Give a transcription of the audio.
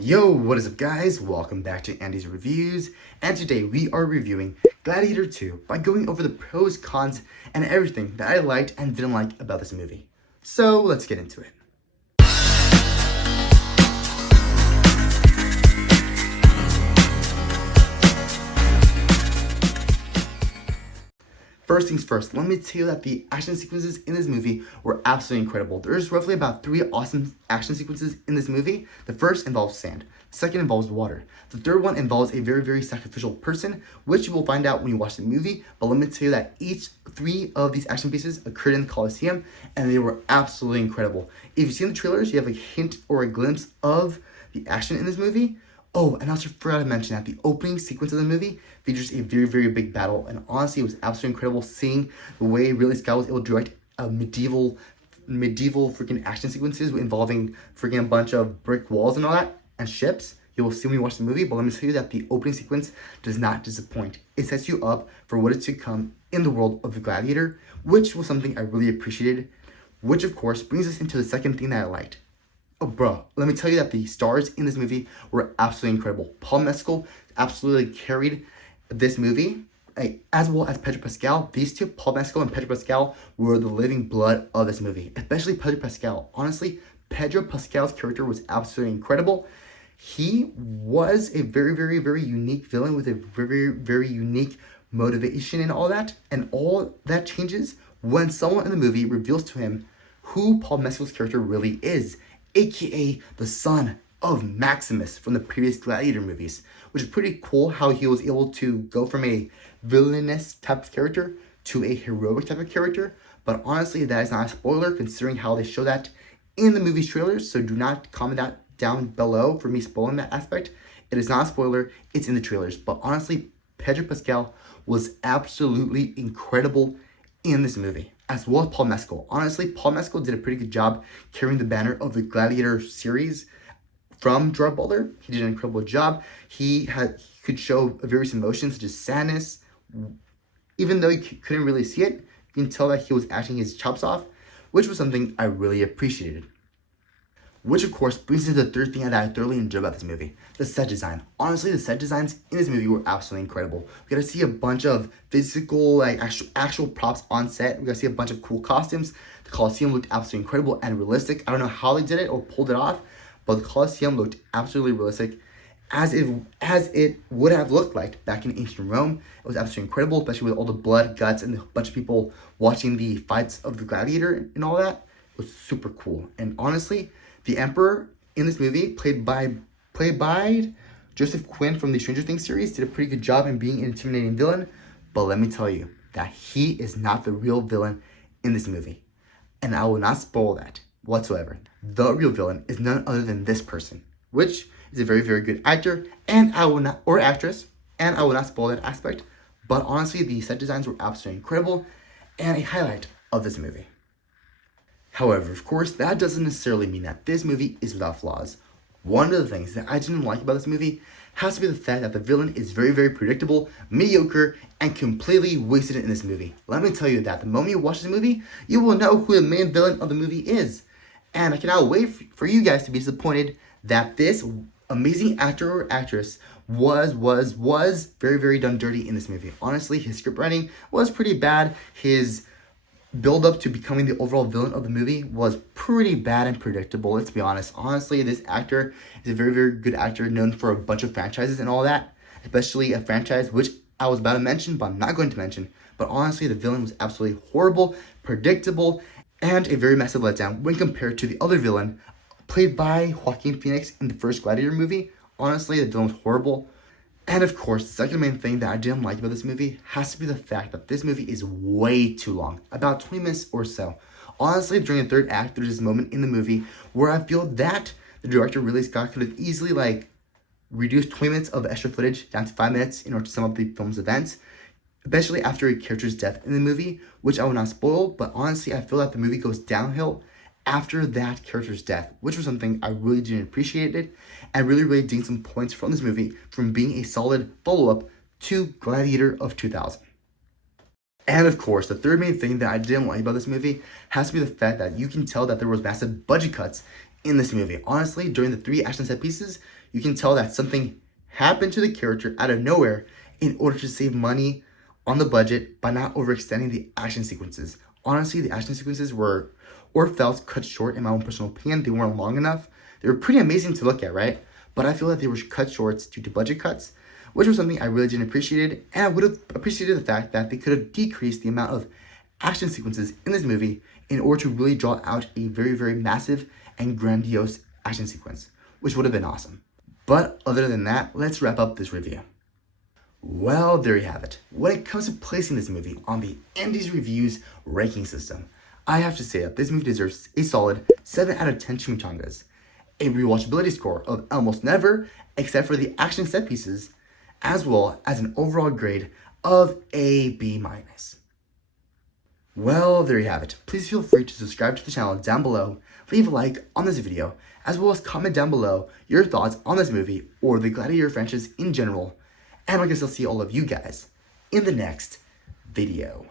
Yo, what is up guys? Welcome back to Andy's Reviews, and today we are reviewing Gladiator 2 by going over the pros, cons, and everything that I liked and didn't like about this movie. So let's get into it. First things first, let me tell you that the action sequences in this movie were absolutely incredible. There's roughly about 3 awesome action sequences in this movie. The first involves sand. The second involves water. The third one involves a very sacrificial person, which you will find out when you watch the movie. But let me tell you that each 3 of these action pieces occurred in the Coliseum, and they were absolutely incredible. If you've seen the trailers, you have a hint or a glimpse of the action in this movie. Oh, and I also forgot to mention that the opening sequence of the movie features a very big battle, and honestly, it was absolutely incredible seeing the way Ridley Scott was able to direct a medieval freaking action sequences involving freaking a bunch of brick walls and all that, and ships. You will see when you watch the movie, but let me tell you that the opening sequence does not disappoint. It sets you up for what is to come in the world of the Gladiator, which was something I really appreciated, which of course brings us into the second thing that I liked. Oh, bro, let me tell you that the stars in this movie were absolutely incredible. Paul Mescal absolutely carried this movie, as well as Pedro Pascal. These two, Paul Mescal and Pedro Pascal, were the living blood of this movie, especially Pedro Pascal. Honestly, Pedro Pascal's character was absolutely incredible. He was a very unique villain with a very unique motivation and all that changes when someone in the movie reveals to him who Paul Mescal's character really is, aka the son of Maximus from the previous Gladiator movies, which is pretty cool how he was able to go from a villainous type of character to a heroic type of character. But honestly, that is not a spoiler considering how they show that in the movie's trailers, so do not comment that down below for me spoiling that aspect. It is not a spoiler, it's in the trailers. But honestly, Pedro Pascal was absolutely incredible in this movie, as well as Paul Mescal. Honestly, Paul Mescal did a pretty good job carrying the banner of the Gladiator series from Gerard Butler. He did an incredible job. He could show various emotions such as sadness. Even though you couldn't really see it, you can tell that he was acting his chops off, which was something I really appreciated. Which of course brings us to the third thing that I thoroughly enjoyed about this movie, the set design. Honestly, the set designs in this movie were absolutely incredible. We got to see a bunch of physical, actual props on set. We got to see a bunch of cool costumes. The Coliseum looked absolutely incredible and realistic. I don't know how they did it or pulled it off, but the Coliseum looked absolutely realistic, as it would have looked like back in ancient Rome. It was absolutely incredible, especially with all the blood, guts, and a bunch of people watching the fights of the Gladiator and all that. It was super cool. And honestly, the Emperor in this movie, played by Joseph Quinn from the Stranger Things series, did a pretty good job in being an intimidating villain. But let me tell you that he is not the real villain in this movie, and I will not spoil that whatsoever. The real villain is none other than this person, which is a very good actor, and actress, and I will not spoil that aspect. But honestly, the set designs were absolutely incredible and a highlight of this movie. However, of course, that doesn't necessarily mean that this movie is without flaws. One of the things that I didn't like about this movie has to be the fact that the villain is very predictable, mediocre, and completely wasted in this movie. Let me tell you that the moment you watch this movie, you will know who the main villain of the movie is. And I cannot wait for you guys to be disappointed that this amazing actor or actress was very done dirty in this movie. Honestly, his script writing was pretty bad. His build up to becoming the overall villain of the movie was pretty bad and predictable, let's be honest. Honestly, this actor is a very good actor, known for a bunch of franchises and all that, especially a franchise which I was about to mention, but I'm not going to mention. But honestly, the villain was absolutely horrible, predictable, and a very massive letdown when compared to the other villain, played by Joaquin Phoenix in the first Gladiator movie. Honestly, the villain was horrible. And of course, the second main thing that I didn't like about this movie has to be the fact that this movie is way too long, about 20 minutes or so. Honestly, during the third act, there's this moment in the movie where I feel that the director, Ridley Scott, could have easily reduced 20 minutes of extra footage down to 5 minutes in order to sum up the film's events, especially after a character's death in the movie, which I will not spoil. But honestly, I feel that the movie goes downhill after that character's death, which was something I really didn't appreciate it, and really gained some points from this movie from being a solid follow-up to Gladiator of 2000. And of course, the third main thing that I didn't like about this movie has to be the fact that you can tell that there was massive budget cuts in this movie. Honestly, during the 3 action set pieces, you can tell that something happened to the character out of nowhere in order to save money on the budget by not overextending the action sequences. Honestly, the action sequences were or felt cut short in my own personal opinion. They weren't long enough. They were pretty amazing to look at, right? But I feel that they were cut short due to budget cuts, which was something I really didn't appreciate. And I would have appreciated the fact that they could have decreased the amount of action sequences in this movie in order to really draw out a very, very massive and grandiose action sequence, which would have been awesome. But other than that, let's wrap up this review. Well, there you have it. When it comes to placing this movie on the Andy's Reviews ranking system, I have to say that this movie deserves a solid 7 out of 10 chimichangas, a rewatchability score of almost never, except for the action set pieces, as well as an overall grade of a B-. Well, there you have it. Please feel free to subscribe to the channel down below, leave a like on this video, as well as comment down below your thoughts on this movie or the Gladiator franchise in general. And I guess I'll see all of you guys in the next video.